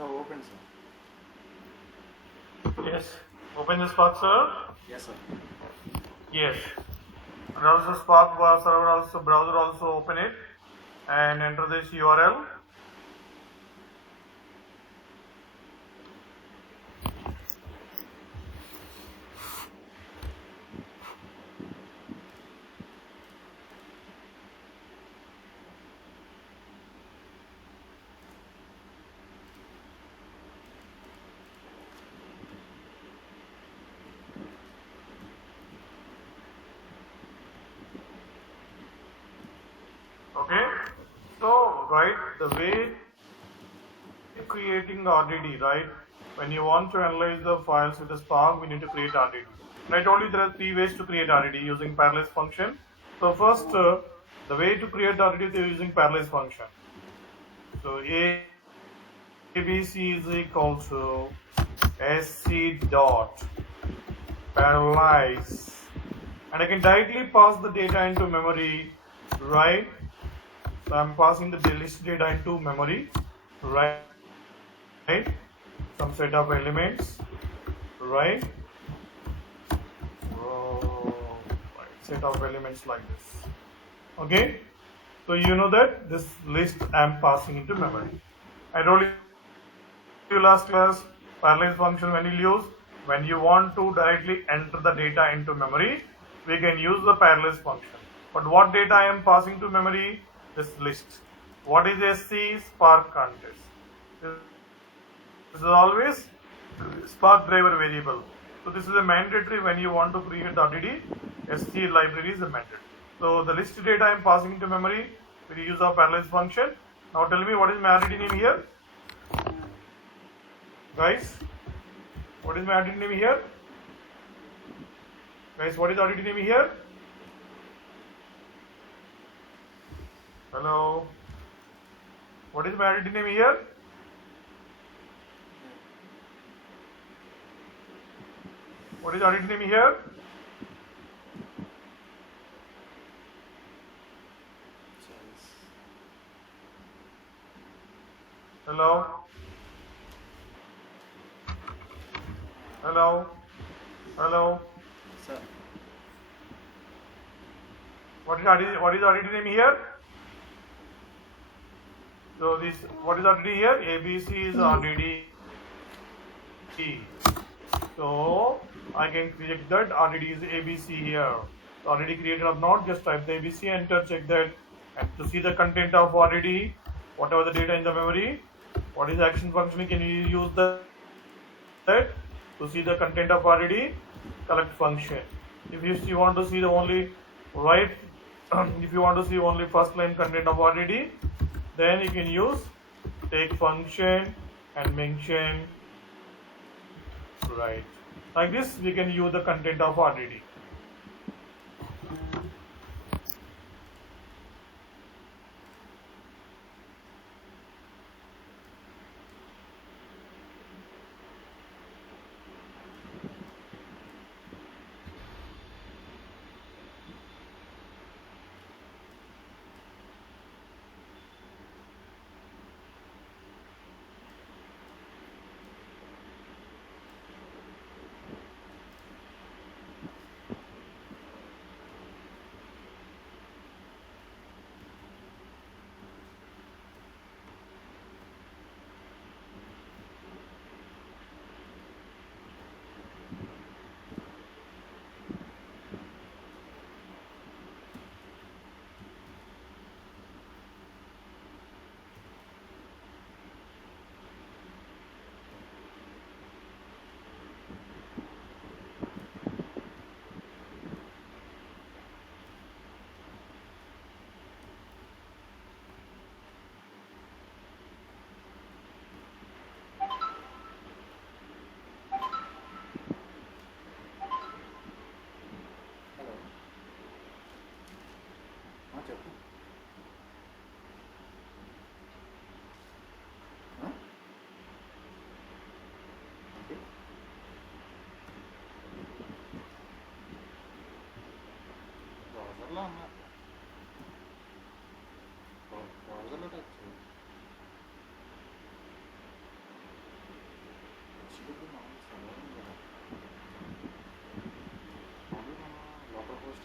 So open, sir. Yes. Open the Spark server. Yes, sir. Yes. And also Spark server also browser also open it and enter this URL. Okay. So right, the way creating RDD, right? When you want to analyze the files with the Spark, we need to create RDD. And I told you there are three ways to create RDD using parallel function. So first, the way to create RDD is using parallel function. So ABC is equal to SC dot parallelize, and I can directly pass the data into memory, right? So I'm passing the list data into memory, right? Some set of elements, right? Set of elements like this. Okay. So you know that this list I'm passing into memory. I told you last class, parallel function when you want to directly enter the data into memory, we can use the parallel function. But what data I am passing to memory? This list. What is SC? Spark context. This is always Spark driver variable. So this is a mandatory when you want to create the RDD. SC library is a mandatory. So the list data I am passing into memory with the use of parallel function. Now tell me what is my RDD name here? Guys, what is my RDD name here? Guys, what is RDD name here? Hello. What is my RDD name here? What is RDD name here? Hello. Hello. Hello. Sir. What is RDD name here? So this, what is RDD here? ABC is RDD. So I can check that RDD is ABC here. So already created or not, just type the ABC, enter, check that, and to see the content of RDD, whatever the data in the memory, what is the action function, can you use that to see the content of RDD? Collect function. If you want to see the only right, if you want to see only first line content of RDD, then you can use take function and mention right. Like this, we can use the content of RDD.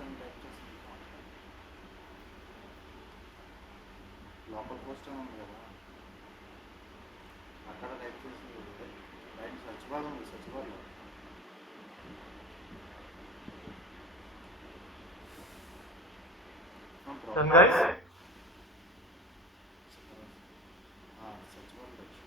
అని type చేసి local post అని ఉంది కదా అక్కడ type చేసి right search bar ఉంది search బార్లో Then guys, search బార్లో వచ్చి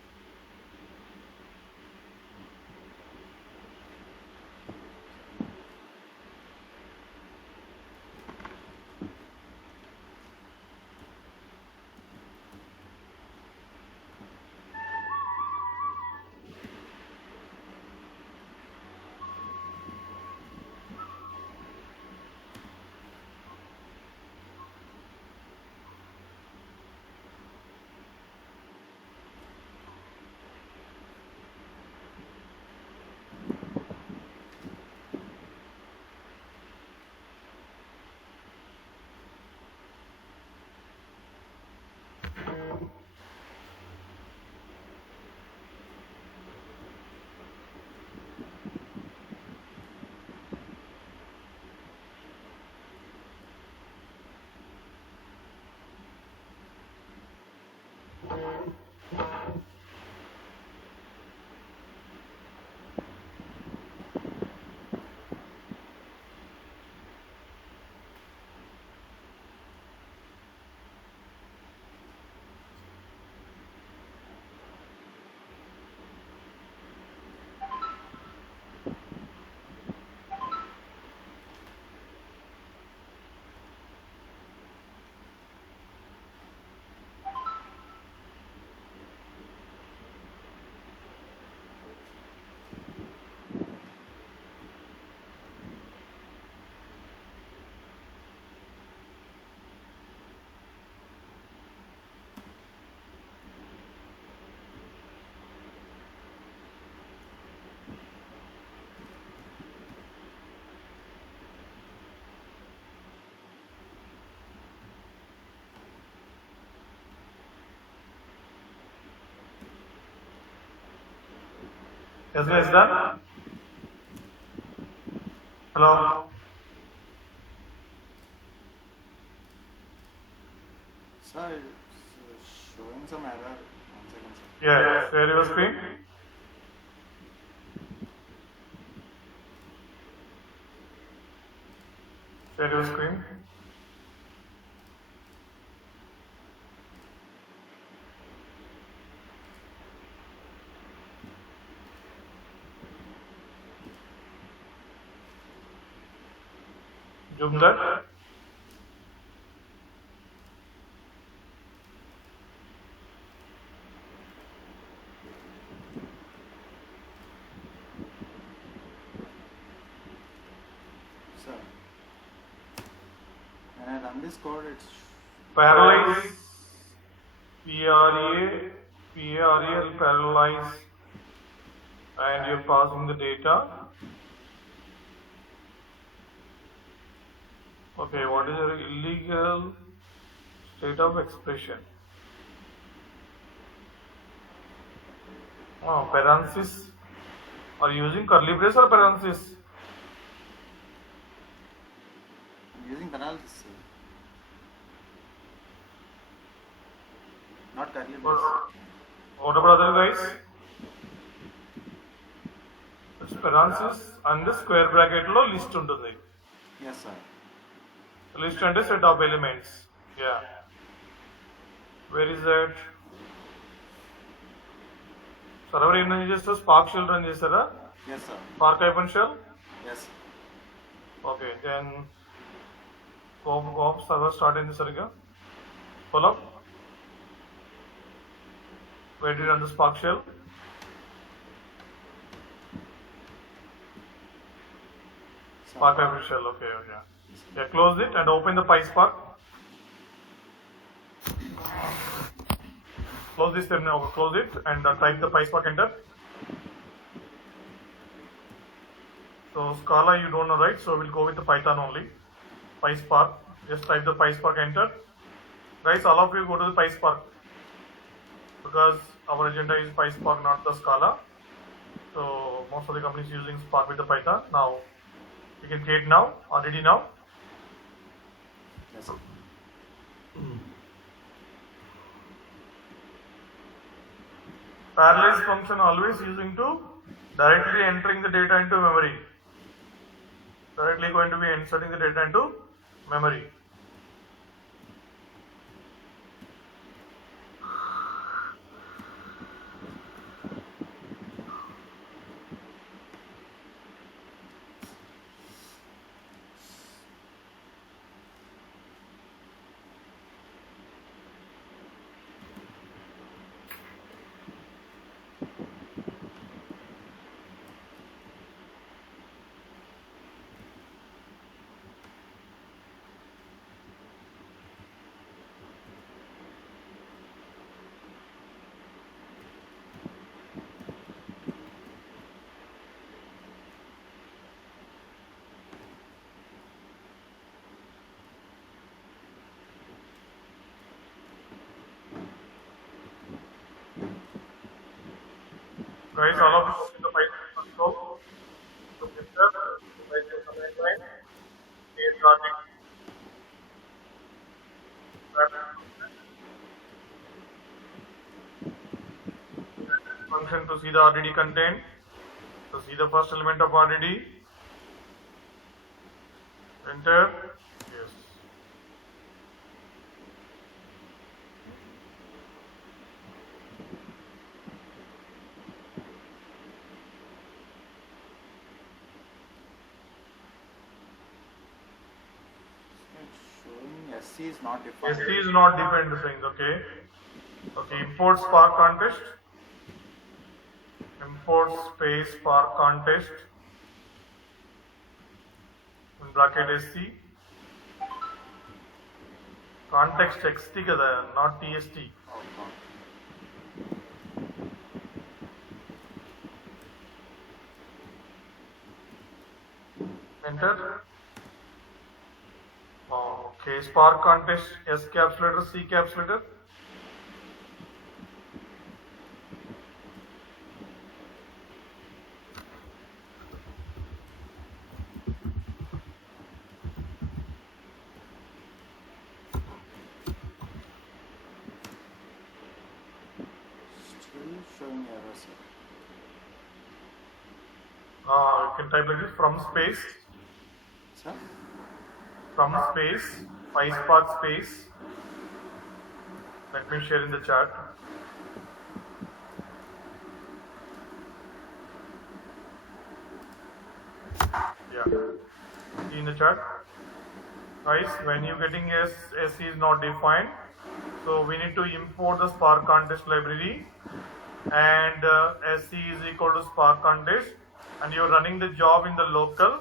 yes guys, done. Hello. Sir, it's showing some error. 1 second, sir. Yeah, share your screen. Share your screen. Zoom that. Sir, when I run this code, it's Parallelize. P-A-R-E-L, parallelize. And you're passing the data. Okay, what is your illegal state of expression? Oh, parenthesis. Are you using curly brace or parenthesis? I'm using paralysis, sir. Not curly brace. What about other guys? It's parenthesis and the square bracket lo list ఉంటుంది. Yes, sir. List and a set of elements. Yeah. Where is that? Server ఏం run చేస్తారు? Spark shell run చేస్తారా? Yes, sir. Spark hyphen shell? Yes. Okay, then go server start అయింది సరిగా. Follow. Where did you run the Spark shell? Spark hybrid shell, okay. Yeah, close it and open the PySpark. Close this terminal, close it and type the PySpark enter. So Scala you don't know, right? So we'll go with the Python only. PySpark, just type the PySpark enter. Guys, all of you go to the PySpark because our agenda is PySpark, not the Scala. So most of the companies using Spark with the Python. Now you can create now, already now. Yes, sir. Parallel function always using to directly entering the data into memory. Directly going to be inserting the data into memory. Guys, all of you in the Python console. So enter Python command line. Create target. Function to see the RDD content. To see the first element of RDD. Enter. Yes. It's showing SC is not defined. SC is not defined saying, okay. Okay, import Spark contest. Import space Spark contest. In bracket SC. Context XT kada, not TST. Oh, God. Enter. Oh, okay, Spark contest S capsulator, C capsulator. Still showing error, sir. You can type like this from space, Sir? PySpark space. Let me share in the chat. Yeah, see in the chat. Guys, when you getting SC is not defined, so we need to import the Spark contest library, and SC is equal to Spark contest, and you're running the job in the local,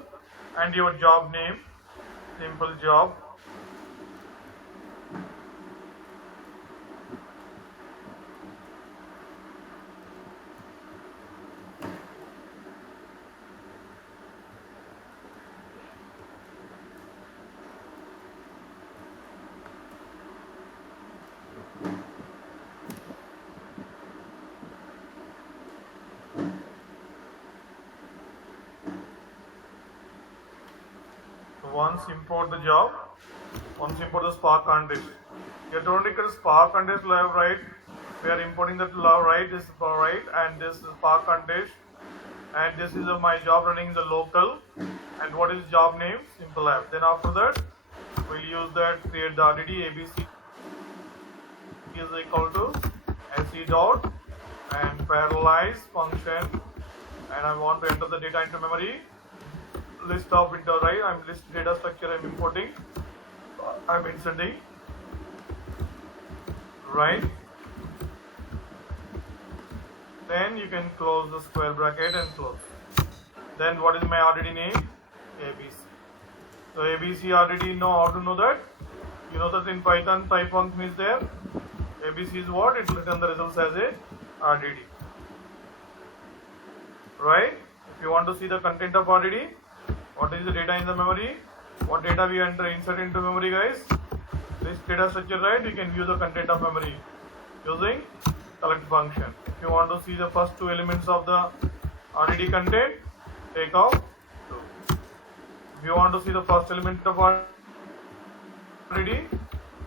and your job name, simple job. Once import the job, once import the Spark contest. You don't require Spark contest live right. We are importing that live right, this is right, and this is Spark contest, and this is my job running in the local. And what is job name? Simple app. Then after that, we'll use that create the RDD ABC is equal to SC dot and parallelize function, and I want to enter the data into memory. List of window right, I'm list data structure I'm importing, I'm inserting right. Then you can close the square bracket and close. Then what is my RDD name? ABC. So ABC RDD, know how to know that? You know that in Python type function is there. ABC is what? It will return the results as a RDD. Right? If you want to see the content of RDD, what is the data in the memory? What data we insert into memory, guys? This data structure, right? You can view the content of memory using collect function. If you want to see the first two elements of the RDD content, take out 2. If you want to see the first element of RDD, RDD?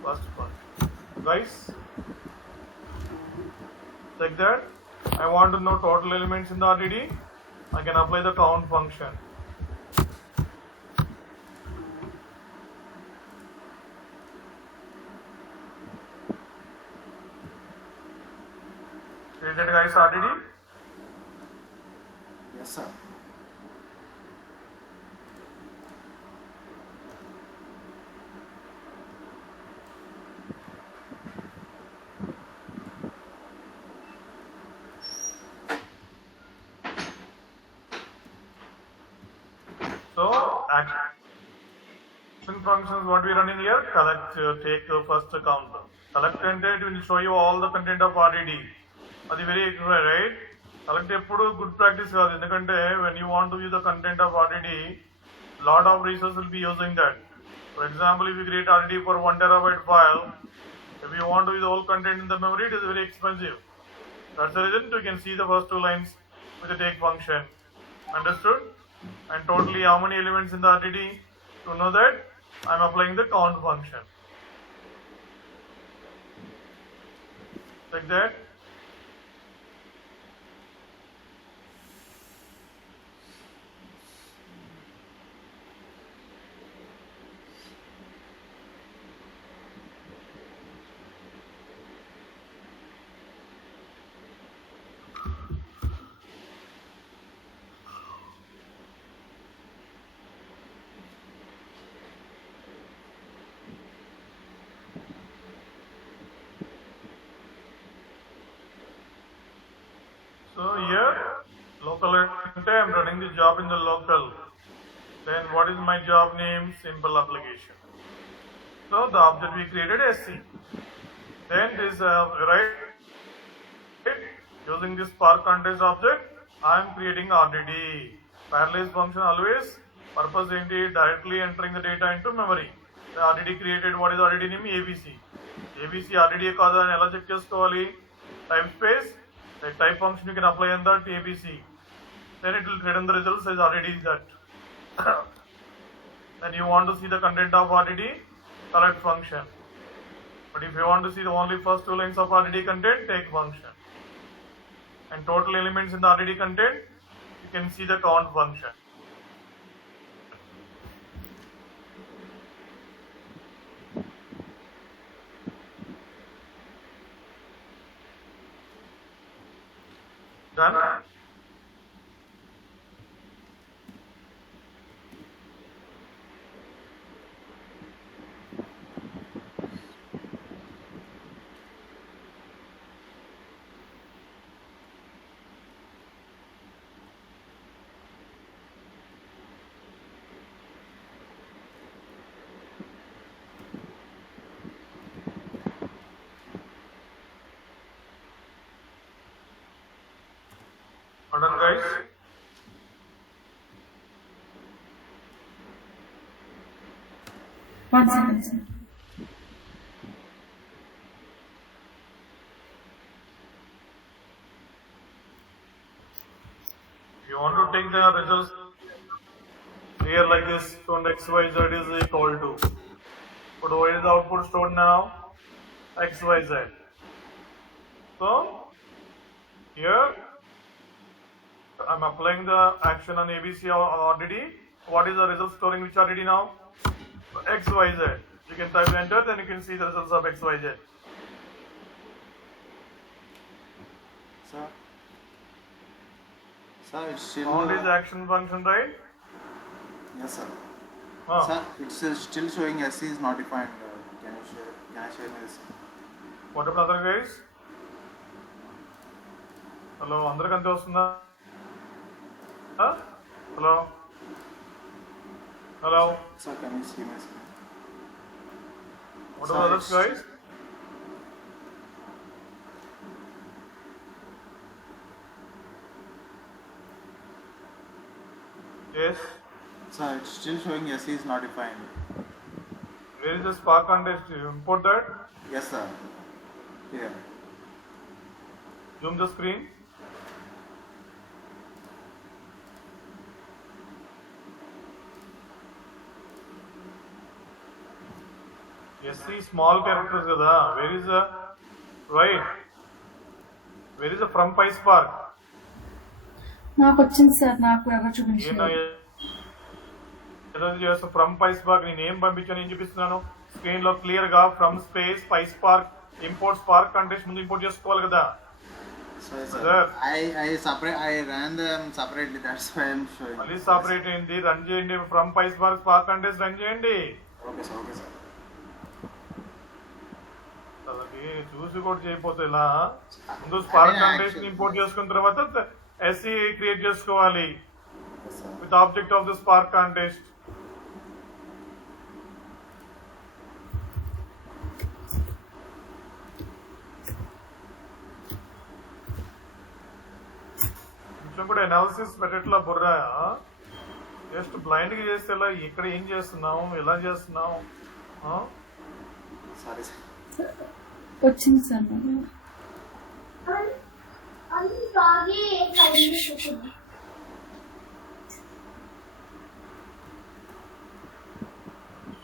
First one. Guys, like that. I want to know total elements in the RDD. I can apply the count function. Created guys RDD. Yes, sir. So action functions what we running here, collect, take first count. Collect content will show you all the content of RDD. That's very excellent, right? Collect ఎప్పుడు good practice కాదు ఎందుకంటే when you want to use the content of RDD, lot of resources will be using that. For example, if you create RDD for 1 terabyte file, if you want to use the whole content in the memory, it is very expensive. That's the reason you can see the first two lines with the take function. Understood? And totally how many elements in the RDD? To know that, I am applying the count function. Like that. So here, local ante, I am running the job in the local. Then what is my job name? Simple application. So the object we created SC. Then this right, using this Spark context object, I am creating RDD. Parallel function always purpose enti directly entering the data into memory. The RDD created, what is RDD name? ABC. ABC RDD కాదా అని ఎలా check చేసుకోవాలి? Type space. The type function you can apply on that ABC. Then it will return the results as RDD is that. Then you want to see the content of RDD, collect function. But if you want to see the only first two lines of RDD content, take function. And total elements in the RDD content, you can see the count function. Done? All done, guys? One second, sir. If you want to take the results here like this, so XYZ is equal to. But what is the output stored now? XYZ. So here I am applying the action on ABC or RDD. What is the result storing which RDD now? XYZ. You can type enter, then you can see the results of XYZ. Sir. Sir, it's still. Count is the action function, right? Yes, sir. Huh. Sir, it's still showing SC is not defined. Can I share my this? What about other guys? Hello, అందరికి అంతే వస్తుందా? Hello? Hello? Sir, can you see my screen? What Sir, about others guys? Yes? Sir, it's still showing SC is not defined. Where is the Spark context? You import that? Yes, sir. Here. Zoom the screen. SC small characters kada. Where is the right? Where is the from PySpark? నాకు వచ్చింది sir, నాకు ఎవరు ఏదో చూపించలేదు. ఏదో చేస్తా from PySpark నేను ఏం పంపించాను ఏం చూపిస్తున్నాను స్క్రీన్ లో క్లియర్ గా from space PySpark import spark contest ముందు ఇంపోర్ట్ చేసుకోవాలి కదా. Sorry, sir. Sir. I ran them separately. That's why I'm showing. మళ్ళీ సపరేట్ అయింది రన్ చేయండి from PySpark spark contest run చేయండి. Okay, sir. Okay, sir. వాళ్ళకి చూసి కూడా చేయకపోతే ఇలా ముందు స్పార్క్ అదే కంటెస్ట్ actually. ఇంపోర్ట్ చేసుకున్న తర్వాత SC క్రియేట్ చేసుకోవాలి Yes, sir. With object of the spark contest. కొంచెం కూడా అనాలిసిస్ పెట్టట్లా బుర్రా జస్ట్ బ్లైండ్ గా చేస్తే ఇలా ఇక్కడ ఏం చేస్తున్నాం ఎలా చేస్తున్నాం. Sorry, sir. వచ్చింది సార్ నాకు.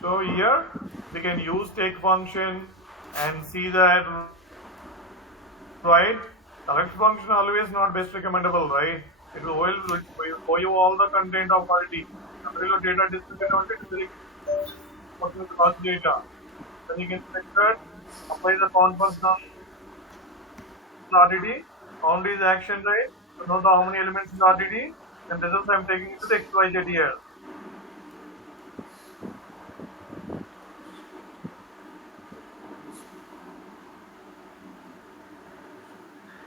So here we can use take function and see that right select function always not best recommendable, right? It will show you all the content of RD. Particular data distributed on it very cost data. Then you can select that, apply the conference now RDD, count is action right, to know the how many elements in RDD, and results I am taking into the XYZ here.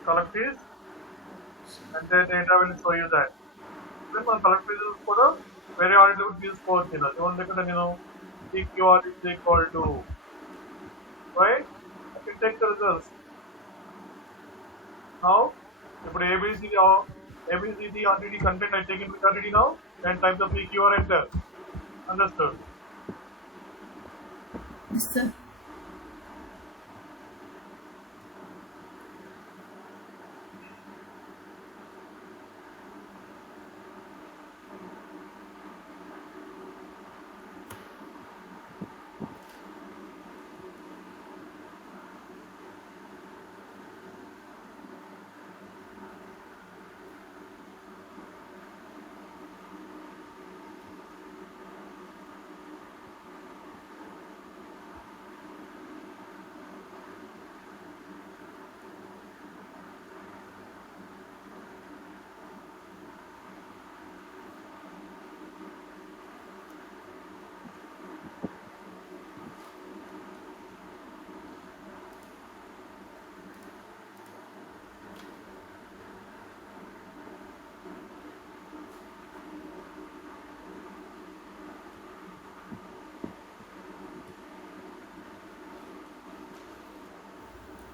Collect is, and the data will show you that. This one collect is for the very order would be score theta. So look at PQR is equal to right. I can take the results. Now, if ABCD RTD content I take in with RTD now, then type the PQR enter. Understood? Yes, sir.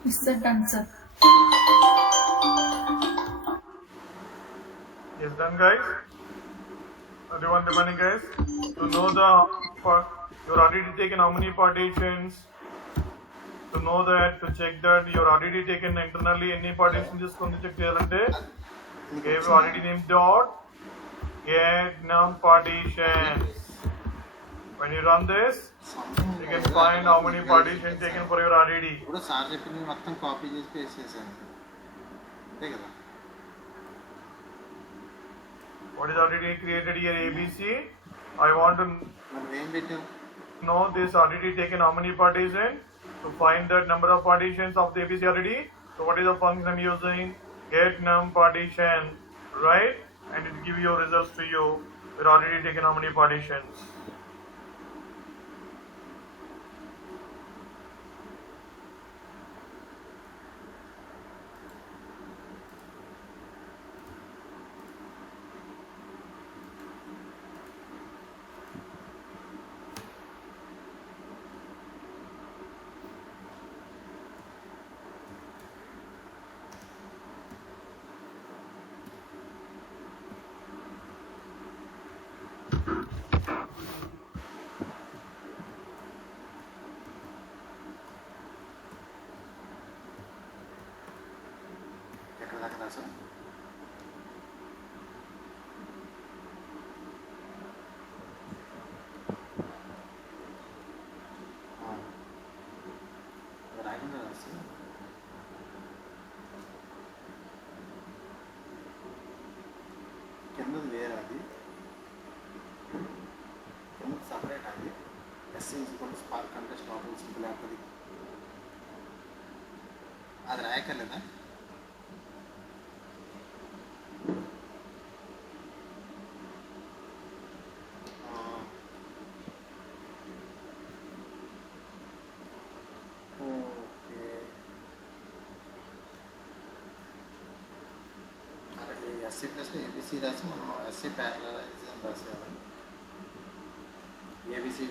Yes, sir. Done, sir. Yes, done, guys. Everyone remaining, guys. To know the you're already taken how many partitions. To know that, to check that you're already taken internally any partition just going to check చేయాలంటే gave already name dot get num partitions. When you run this, you can find how many partitions taken for your RDD. ఇప్పుడు sir చెప్పింది మొత్తం copy చేసి paste చేశాను అంతే కదా. What is already created here ABC? I want to మరి ఏం పెట్టావు? know this RDD taken how many partitions. To find the number of partitions of the ABC RDD. So what is the function I'm using? Get num partition, right? And it give you results to you. We're already taken how many partitions. ఎక్కడ దాకా రాసా? అది వేరే అది ఎందుకు separate అది SC equal spark అంటే stop simple అవుతుంది అది రాయకలేదా ఎస్సీ ప్లస్ ఏబీసీ రాసి మనం ఎస్సీ ప్యారలైజేషన్ రాసేయాలి ఏబీసీ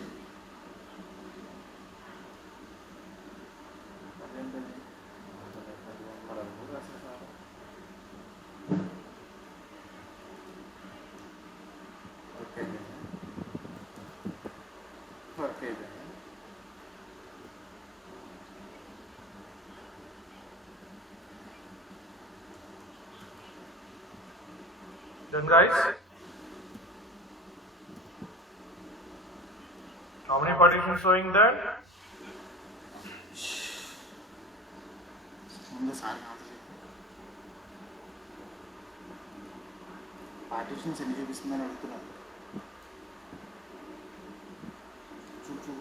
అదేంటండి మరి అందరూ రాసేసారు okay okay Done, guys? How many partitions showing that? ముందు సార్ పార్టీషన్స్ ఎన్ని చూపిస్తుందని అడుగుతున్నాను చూచు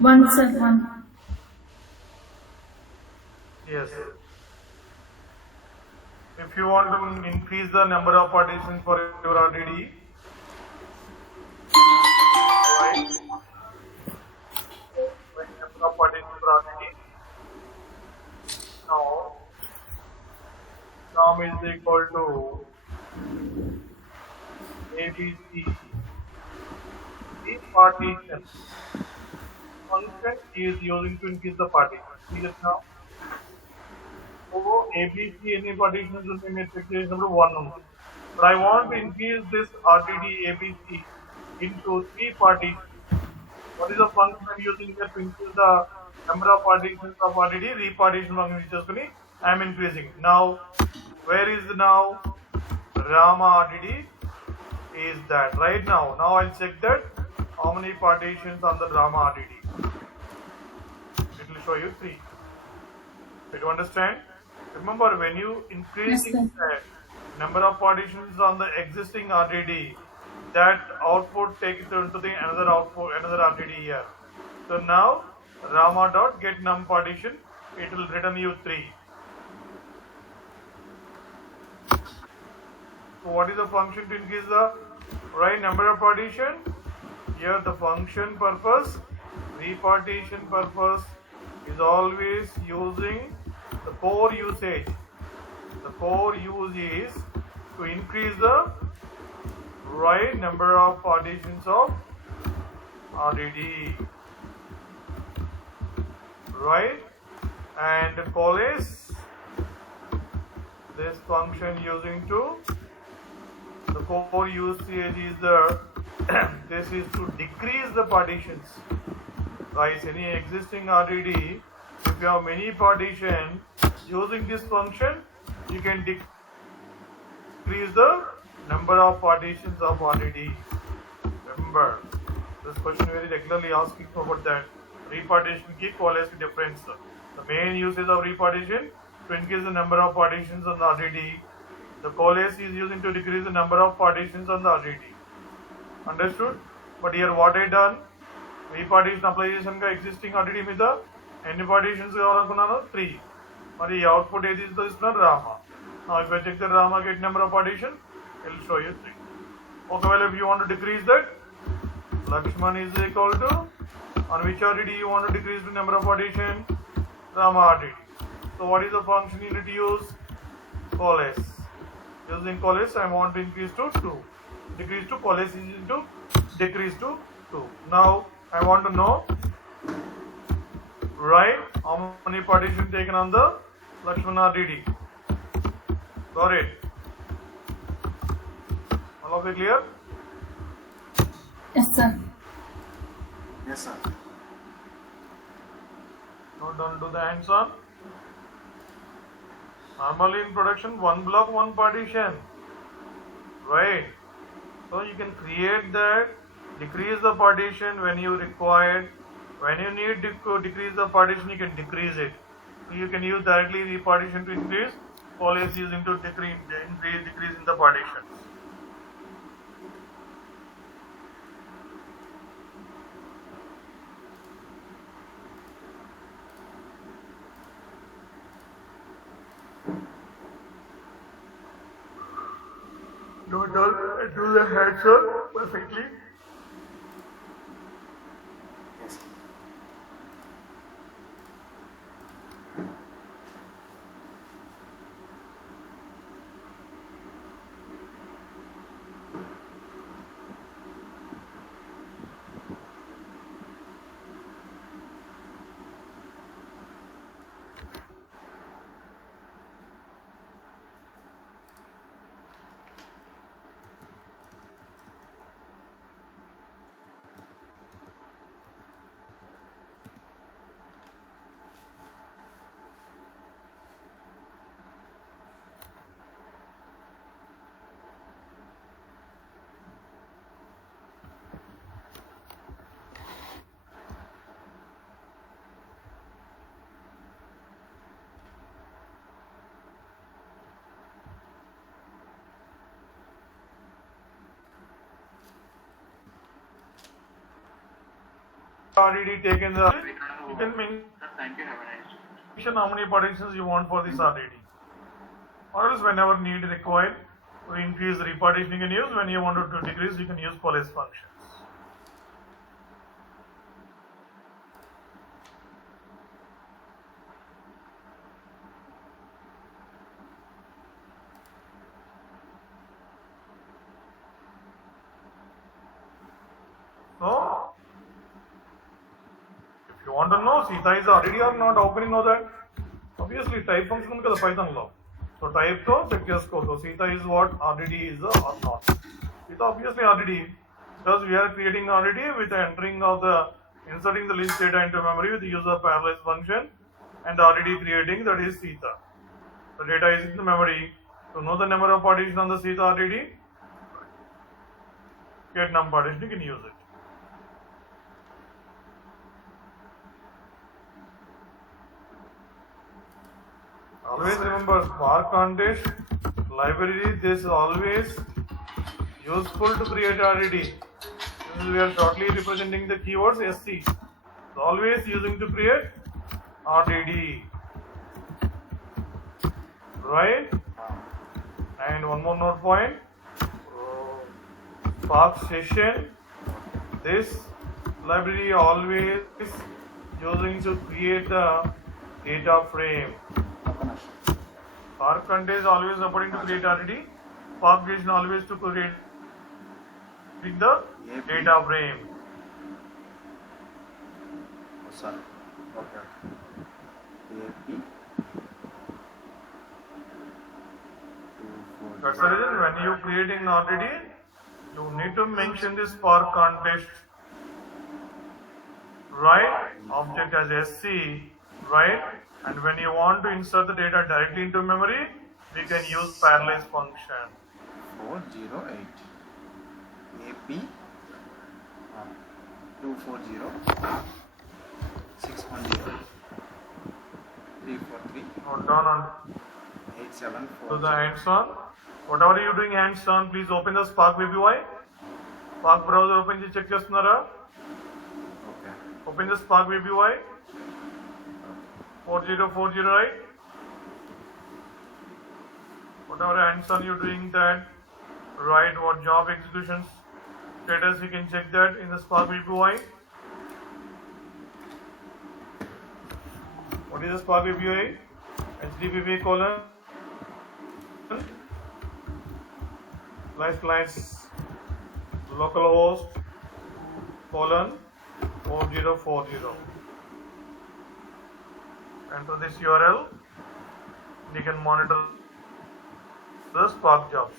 One, sir, one. Yes. If you want to increase the number of partitions for your RDD, right? Number of partitions for RDD. Now, sum is equal to ABC. Each partition function is using to increase the partition. See it now? So ABC any partitions will be made number 1 only. But I want to increase this RDD ABC into 3 partitions. What is the function I'm using here to increase the number of partitions of RDD? Repartition function I am increasing. Now, where is now Rama RDD? Is that right now? Now I'll check that how many partitions on the Rama RDD. It will show you 3. Did you understand? Remember, when you increasing the number of partitions on the existing RDD, that output takes it to the another output, another RDD here. So now Rama dot get num partition, it will return you 3. So what is the function to increase the right number of partition? Here the function purpose, repartition purpose is always using the core usage. The core use is to increase the right number of partitions of RDD, right? And call is this function using to the core usage is the this is to decrease the partitions. Guys, any existing RDD, if you have many partitions, using this function, you can decrease the number of partitions of RDD. Remember, this question very regularly asking about that. Repartition की coalesce difference. The main usage of repartition to increase the number of partitions on the RDD. The coalesce is using to decrease the number of partitions on the RDD. Understood? But here what I done? Repartition application का existing RDD మీద ఎన్ని partitions కావాలనుకున్నాను 3. మరి output ఏది ఇస్తున్నారు Rama. Now if I check the Rama get number of partition, it will show you 3. Okay, well if you want to decrease that, Lakshman is equal to, on which RDD you want to decrease the number of partition? Rama RDD. So what is the function you need to use? Coalesce. Using coalesce I want to increase to 2. Decrease to coalesce is into decrease to 2. Now I want to know, right, how many partitions taken on the Lakshman RDD. Got it? All of it clear? Yes, sir. Yes, sir. Now done to the hands on. Normally in production, one block, one partition. Right? So you can create that, decrease the partition when you require. When you need to decrease the partition, you can decrease it. So you can use directly repartition to increase, always using to decrease in the partitions. Do the heads up perfectly. Yes, sir. RDD taken the, you can mention how many partitions you want for this RDD. Or else whenever need required to increase repartition you can use, when you want to decrease you can use coalesce functions. So if you want to know Sita is RDD or not, how can you know that? Obviously type function ఉంది కదా Python లో. So type to check చేసుకో. So Sita is what? RDD is or not. Sita obviously RDD because we are creating RDD with the entering of the inserting the list data into memory with the use of parallelize function and the RDD creating, that is Sita. The data is in the memory. To know the number of partition on the Sita RDD, get num partition, you can use it. Always remember Spark context library, this is always useful to create RDD. Since we are shortly representing the keywords SC. So always using to create RDD. Right? And one more note point. Spark session. This library always using to create the data frame. Spark contains always supporting to create RDD. Spark session always to create the data frame. Oh, sorry. Okay. AP. That's the reason when you creating RDD, You need to mention the Spark context, right? Object as SC, right? And when you want to insert the data directly into memory, we can use parallel function. 408 AP 240 610 343 Note down on to 8740. the hands-on. Whatever you're doing hands-on, please open the Spark VBY. Spark browser open check చేస్తున్నారా? Okay. Open the Spark VBY. 4040, right? Whatever hands-on you're doing that, right? What job executions status, you can check that in the Spark VBY. What is the Spark VBY? HTTP colon // localhost colon 4040. Enter this URL. You can monitor the Spark jobs.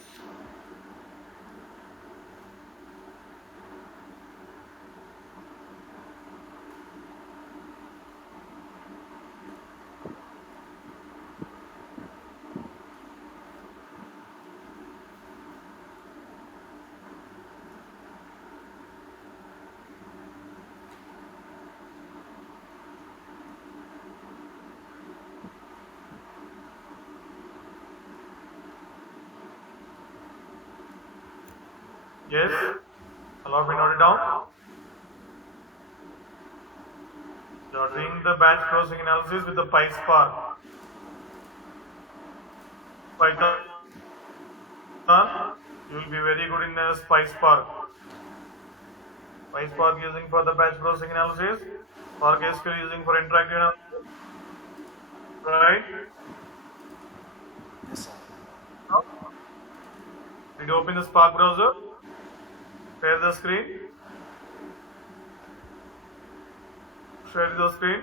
Yes? Allow me to note it down. You are doing the batch processing analysis with the PySpark. Python. You will be very good in PySpark. PySpark using for the batch processing analysis. Spark SQL using for interactive analysis. Right? Yes, sir. Did you open the Spark browser? Share the screen. Share the screen.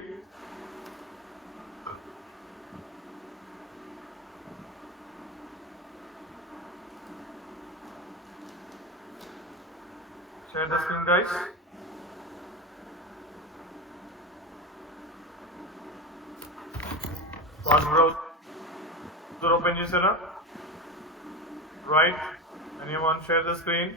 Share the screen, guys. Spark browser open user. Right? Anyone share the screen?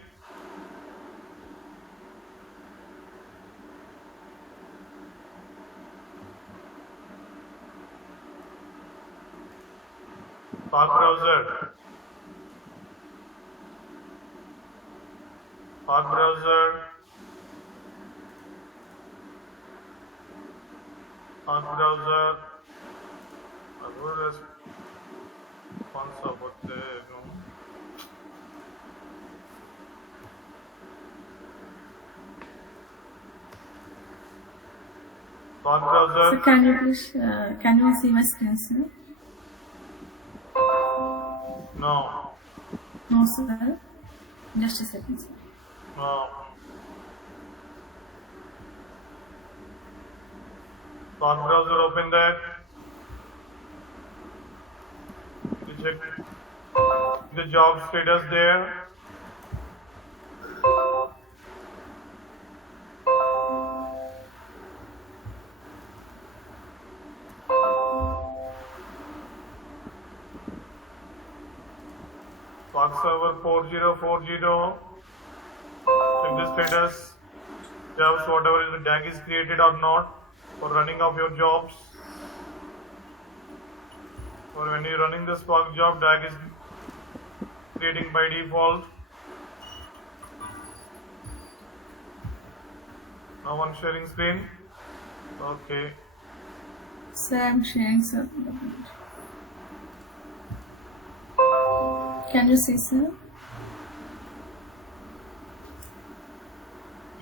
Spark browser. Spark browser. Spark browser. Agora responsa botte no. Spark browser. Sir, can you please, can you see my screen, sir? No. No, sir. Just a second, sir. No. Spark browser open that. You check the job status there. Spark server 4040. Check the status. Jobs, whatever is the DAG is created or not for running of your jobs. Or when you're running the Spark job, DAG is creating by default. Now one sharing screen. Okay. Sir, I'm sharing, sir. Can you see, sir?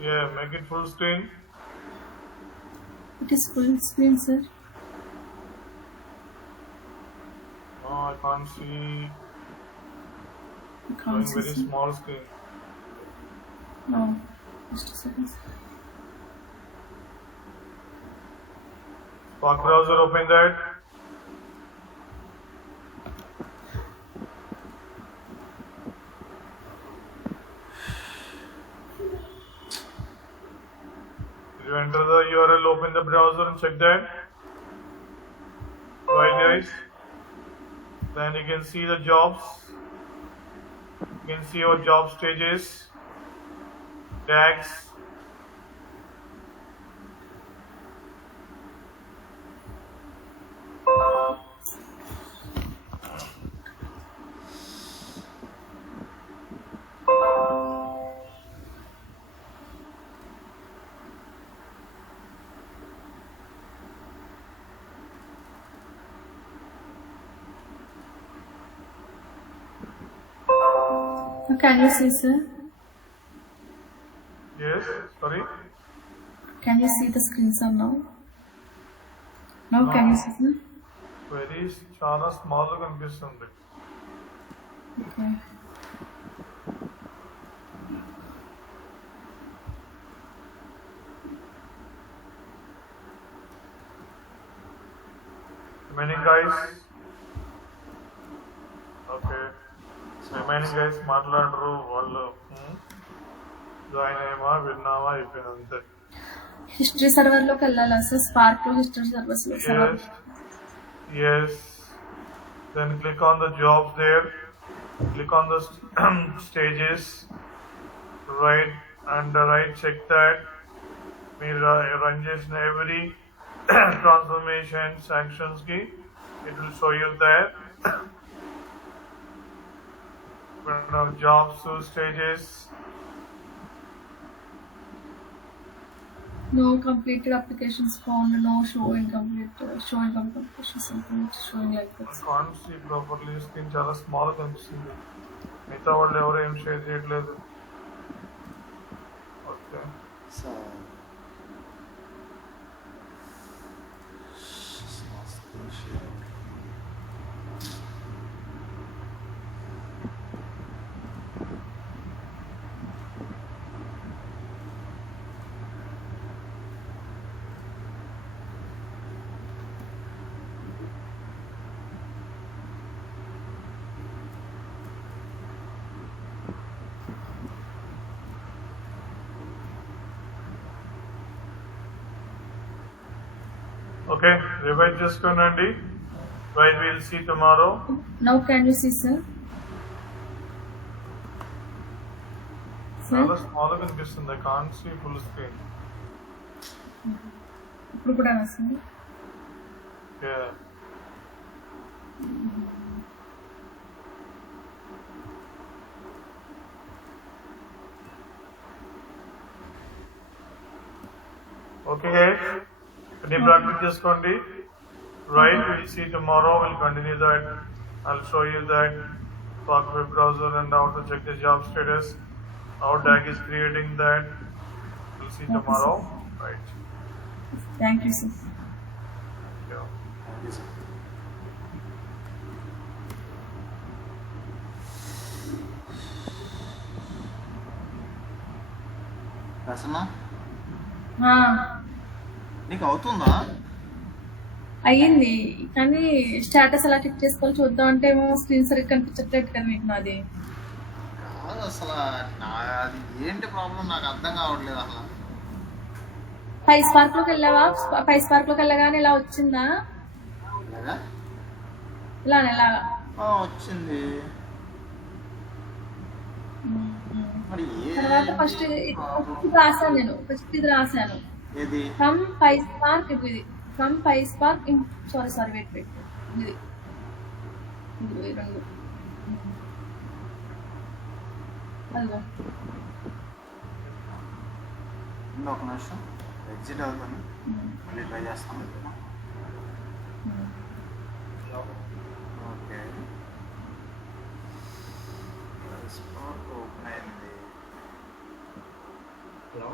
Yeah, make it full screen. It is full screen, sir. No, I can't see. I Showing can't see, very sir. small screen. No, just a second, sir. Spark browser open that. You enter the URL, open the browser and check that. Right guys. Then you can see the jobs. You can see your job stages, tags. Can you see, sir? Yes, sorry. Can you see the screen, sir, now? Now No. can you see, sir? Very చాలా small గా కనిపిస్తుంది. Okay. Remaining guys. Okay. Remaining guys మాట్లాడరు వాళ్ళు join అయ్యామా విన్నామా అయిపోయింది అంతే. History server లోకి వెళ్ళాలా sir? Spark లో హిస్టరీ సర్వర్స్ లో Yes. Then click on the jobs there. Click on the stages. Right and right check that. మీరు run చేసిన every transformation sanctions ki it will show you that. Jobs stages. No completed applications found, no showing applications, something showing like this. Can't see properly. Screen చాలా small కనిపిస్తుంది. మిగతా వాళ్ళు ఎవరు ఏం share చేయట్లేదు. Okay sir okay revise చేసుకోనండి. Right will see tomorrow. Now can you see, sir? చాలా small గా కనిపిస్తుంది. I can't see full screen. ఇప్పుడు కూడా వస్తుంది. ఓకే ఇది ప్రాక్టీస్ చేసుకోండి. Right will see tomorrow. Will continue that. I'll show you that Spark web browser and how to check the job status, how DAG is creating that. We'll see tomorrow. Right. Thank you, sir. Yeah. Thank you sir. Prasanna నీకు అవుతుందా? అయ్యింది కానీ status ఎలా check చేసుకోవాలి చూద్దాం అంటే ఏమో screen సరిగ్గా కనిపించట్లేదు కదా మీకు నాది. కాదు అసలు అది ఏంటి ప్రాబ్లం నాకు అర్థం కావట్లేదు అసలు. పై స్పార్క్ లోకి వెళ్ళావా? పై స్పార్క్ లోకి వెళ్ళగానే ఇలా వచ్చిందా? ఇలాగా ఇలాగా వచ్చింది. మరి తర్వాత ఫస్ట్ ఇది రాశాను నేను. ఫస్ట్ ఇది రాశాను. ఏది ఫ్రమ్ పై స్పార్క్ ఇది from pyspark sorry wait ఇది రెండు అదిగో ఒక నిమిషం ఎగ్జిట్ అవుతాను, మళ్ళీ ట్రై చేస్తాను. ఓకే ఓపెన్ అయింది. హలో